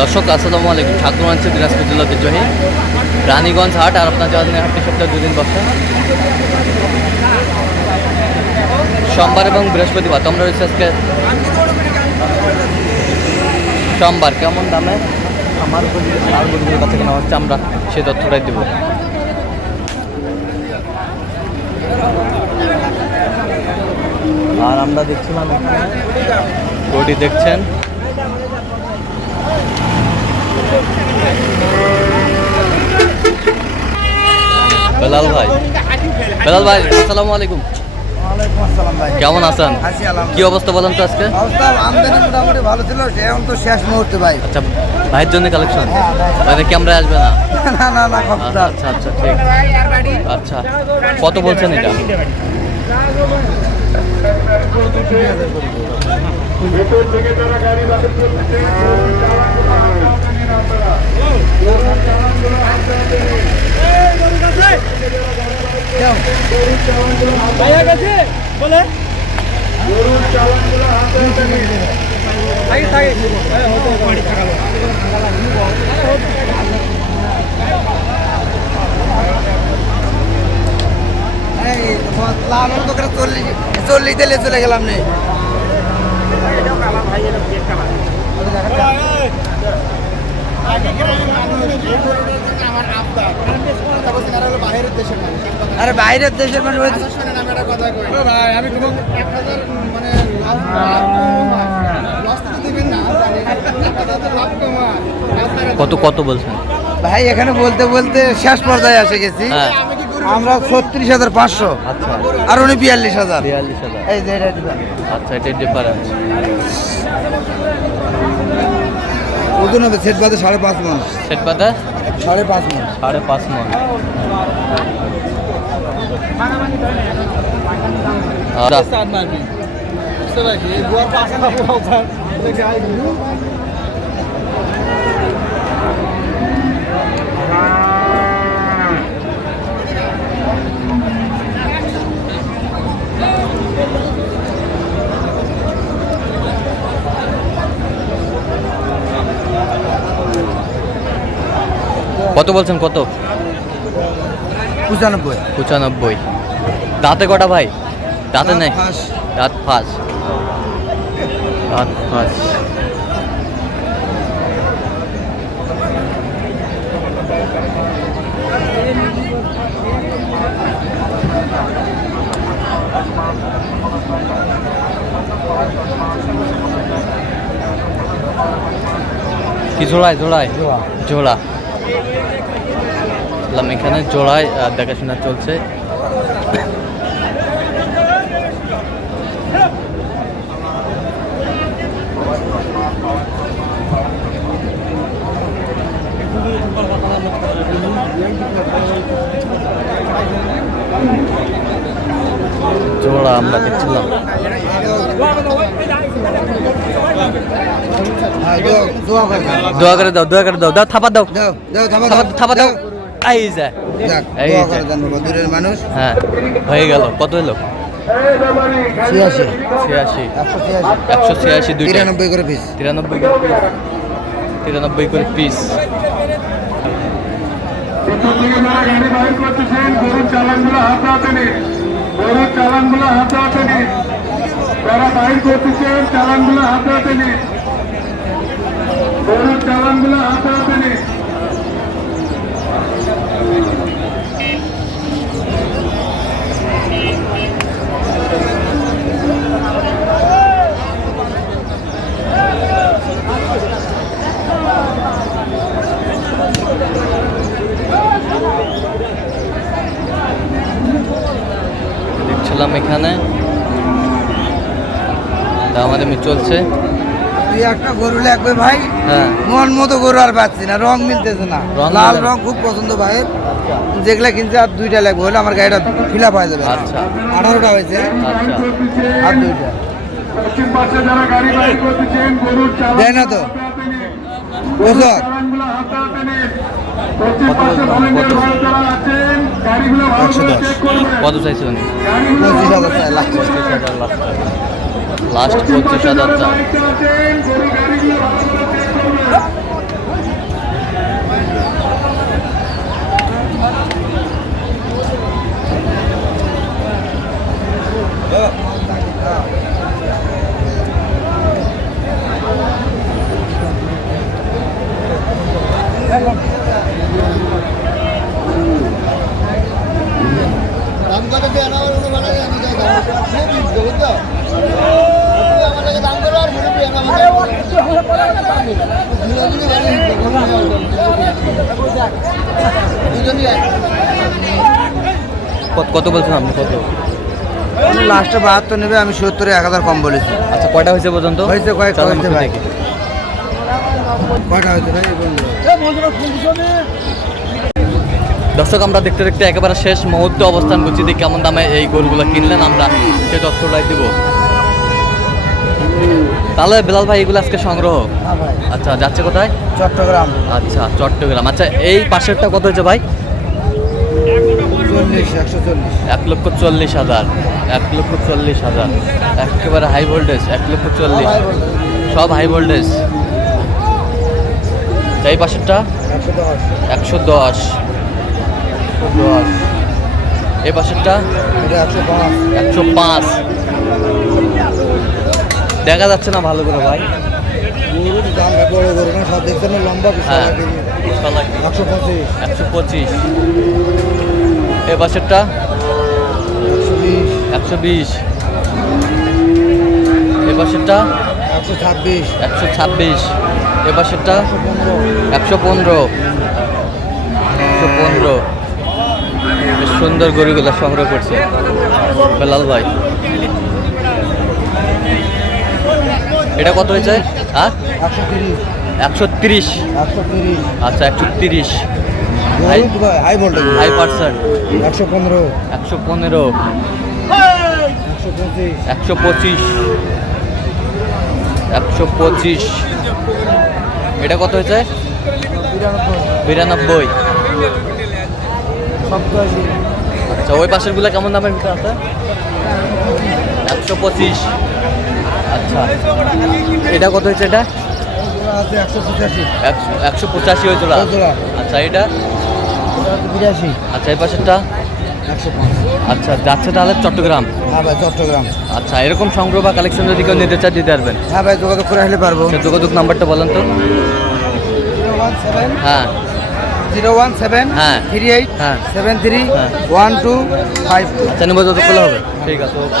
দর্শক আসসালামু আলাইকুম, ঠাকুরগঞ্জ দিনাজপুর জেলা ঐতিহ্যবাহী রানীগঞ্জ হাট। আর আপনার জানেন হাটটি সপ্তাহে 2 দিন বসে, সোমবার এবং বৃহস্পতিবার। তোমরা রয়েছে আজকে সোমবার। কেমন দামে আমার গরুগুলোর কাছে কেনা হচ্ছে আমরা সেই তথ্যটাই দেবো। আর আমরা দেখছিলাম গরুটি দেখছেন বেলাল ভাই। বেলাল ভাই আসসালামু আলাইকুম। কেমন আছেন? কি অবস্থা বলেন তো আজকে? আমদানি মোটামুটি ভালো ছিল, এখন তো শেষ মুহূর্তে ভাই। আচ্ছা, ভাইয়ের জন্য কালেকশন ভাই ক্যামেরায় আসবে না? না না না, আচ্ছা আচ্ছা ঠিক। আচ্ছা, কত বলছেন এটা? বলে চল্লিশ দিলে চলে গেলাম নেই। আরে বাইরের দেশের মানুষ আমি কত কত বলছেন ভাই? এখানে বলতে বলতে শেষ পর্যায়ে এসে গেছি। আমরা 36,500। আচ্ছা, আর উনি 42,000। 42,000। এই যে এটা আচ্ছা, এটা ডিফারেন্স। ওজন হবে সেট বাদে 5.5 মণ। সেট বাদে 5.5 মণ। 5.5 মণ। কত বলছেন? কত? 95। দাঁতে কটা ভাই? দাঁতে নেই, দাঁত ফাঁস। কি জোড়ায়? জোড়া এখানে জোড়ায় দেখাশোনা চলছে। জোড়া আমরা দেখছিলাম। দোয়া করে দাও, দাও থাপা দাও, থাপা দাও। দূরের মানুষ। হ্যাঁ, হয়ে গেল। কত হলো? 86। 186 দুইটা। 93 করে পিস। 93 করে পিস। গরুর চালানগুলো হাতে নিন। যারা বাইর করতেছেন চালানগুলো হাতে নিন। গরুর চালানগুলো হাতে নিন। দেখছিলাম এখানে দামাদামি চলছে। তুই একটা গরু লাগবে ভাই? হ্যাঁ, মন মতো গরু আর পাচ্ছি না, রং মিলতেছে না। লাল রং খুব পছন্দ ভাইয়ের, যেগুলা কিনছে। আর 2টা লাগবে, হলে আমার গাড়িটা ফিল আপ হয়ে যাবে। আচ্ছা, 18টা হয়েছে। আচ্ছা, আর 2টা দেয় না তো? কত চাইছিলেন? 25,000 চাই লাস্ট 25,000 চাই। কত বলছেন আপনি? কত? লাস্টে 72 নেবে, আমি 70-এ 1000 কম বলেছি। আচ্ছা, কয়টা হয়েছে পর্যন্ত? হয়েছে কয়েকটা চলেন হয়েছে একটু ভাই। দেখি। কয়টা হয়েছে ভাই? দর্শক, আমরা দেখতে দেখতে একেবারে শেষ মুহূর্তে অবস্থান করছি। দিয়ে কেমন দামে এই গরুগুলো কিনলেন আমরা সেই তথ্যটাই দিব। তাহলে বেলাল ভাই, এগুলো আজকে সংগ্রহ? হ্যাঁ ভাই। আচ্ছা, যাচ্ছে কোথায়? চট্টগ্রাম। আচ্ছা, চট্টগ্রাম। আচ্ছা, এই পাশেরটা কত হয়েছে ভাই? 140। 1,40,000। 1,40,000 একেবারে হাই ভোল্টেজ। 1,40,000 সব হাই ভোল্টেজ। এই পাশেরটা 110। এই পাশেরটা 105। দেখা যাচ্ছে না ভালো করে ভাই। গরুর দাম বড় গরু না, সব দেখছেন না, লম্বা হ্যাঁ, 125। 125। এই পাশেরটা 120। এই পাশেরটা 126। 126। এ পাশেরটা 115। 115। বেশ সুন্দর গরুগুলো সংগ্রহ করছে বেলাল ভাই। এটা কত হয়েছে? হ্যাঁ, 130। আচ্ছা, 130 হাই ভোল্টেজ। High percent. 115। 115। 125। 125। এটা কত হয়েছে? 92। আচ্ছা, ওই পাশের গুলা কেমন দামের ভিতরে আছে? 125। আচ্ছা, এটা কত হয়েছে? এটা 185 হয়েছিল। আচ্ছা, এটা 82। আচ্ছা, এই পাশেরটা 105। আচ্ছা, যাচ্ছে তাহলে চট্টগ্রাম। হ্যাঁ ভাই, চট্টগ্রাম। আচ্ছা, এরকম সংগ্রহ বা কালেকশন যদি কেউ নিতে চায় দিতে পারবেন? হ্যাঁ ভাই, যোগাযোগ করে আসলে পারবো। সে যোগাযোগ নাম্বারটা বলেন তো। 017 হ্যাঁ 017 হ্যাঁ 38 হ্যাঁ 73 হ্যাঁ। 1252। আচ্ছা, নিব, যোগাযোগ করলে হবে। ঠিক আছে, ওকে।